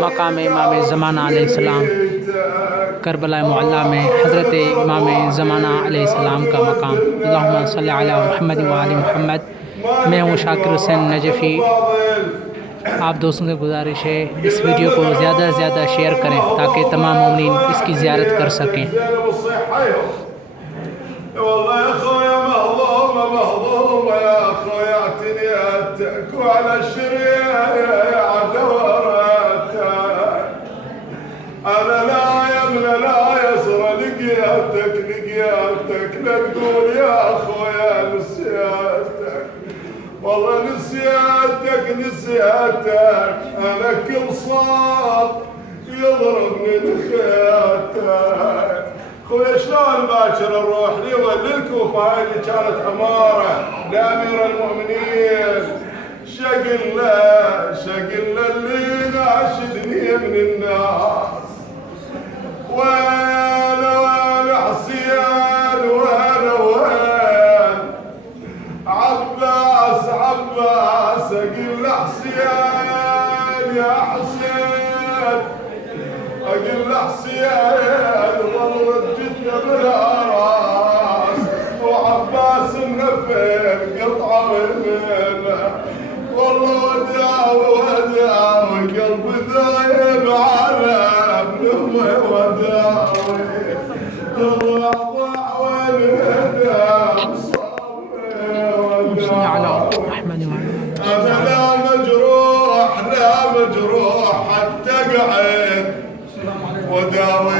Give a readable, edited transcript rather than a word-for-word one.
मकाम इमाम ज़माना अलैहिस्सलाम करबला मुअल्ला में हज़रत इमाम ज़माना अलैहिस्सलाम का मकाम। अल्लाहुम्मा सल्लि अला मुहम्मद व आलि मुहम्मद। मैं हूँ शाकिर हुसैन नजफ़ी। आप दोस्तों से गुजारिश है इस वीडियो को ज़्यादा से ज़्यादा शेयर करें ताकि तमाम मोमिनीन इसकी ज़ियारत कर सकें। والله يا خويا مهضومة مهضومة يا خويا اعتنيتك وعلى الشريعة دورتك. أنا لا يمنى لا يسر لقيتك لا تقول يا خويا نسيتك. والله نسيتك أنا كل صوت يضربني نخيتك. خويا شلون باكر نروح لي للكوفة هاي اللي كانت أمارة لأمير المؤمنين. شقل اللي ناشدني من الناس. وين حسين وين عباس أقل حسين يا حسين أقل حسين والله جدنا بلا راس وعباس منفر قطعة منه. والله وداوي قلبي ذايب على ابنه وداوي ضاع والهدى صلى على محمد وعلى أنا لا مجروح حتى قعد وداوي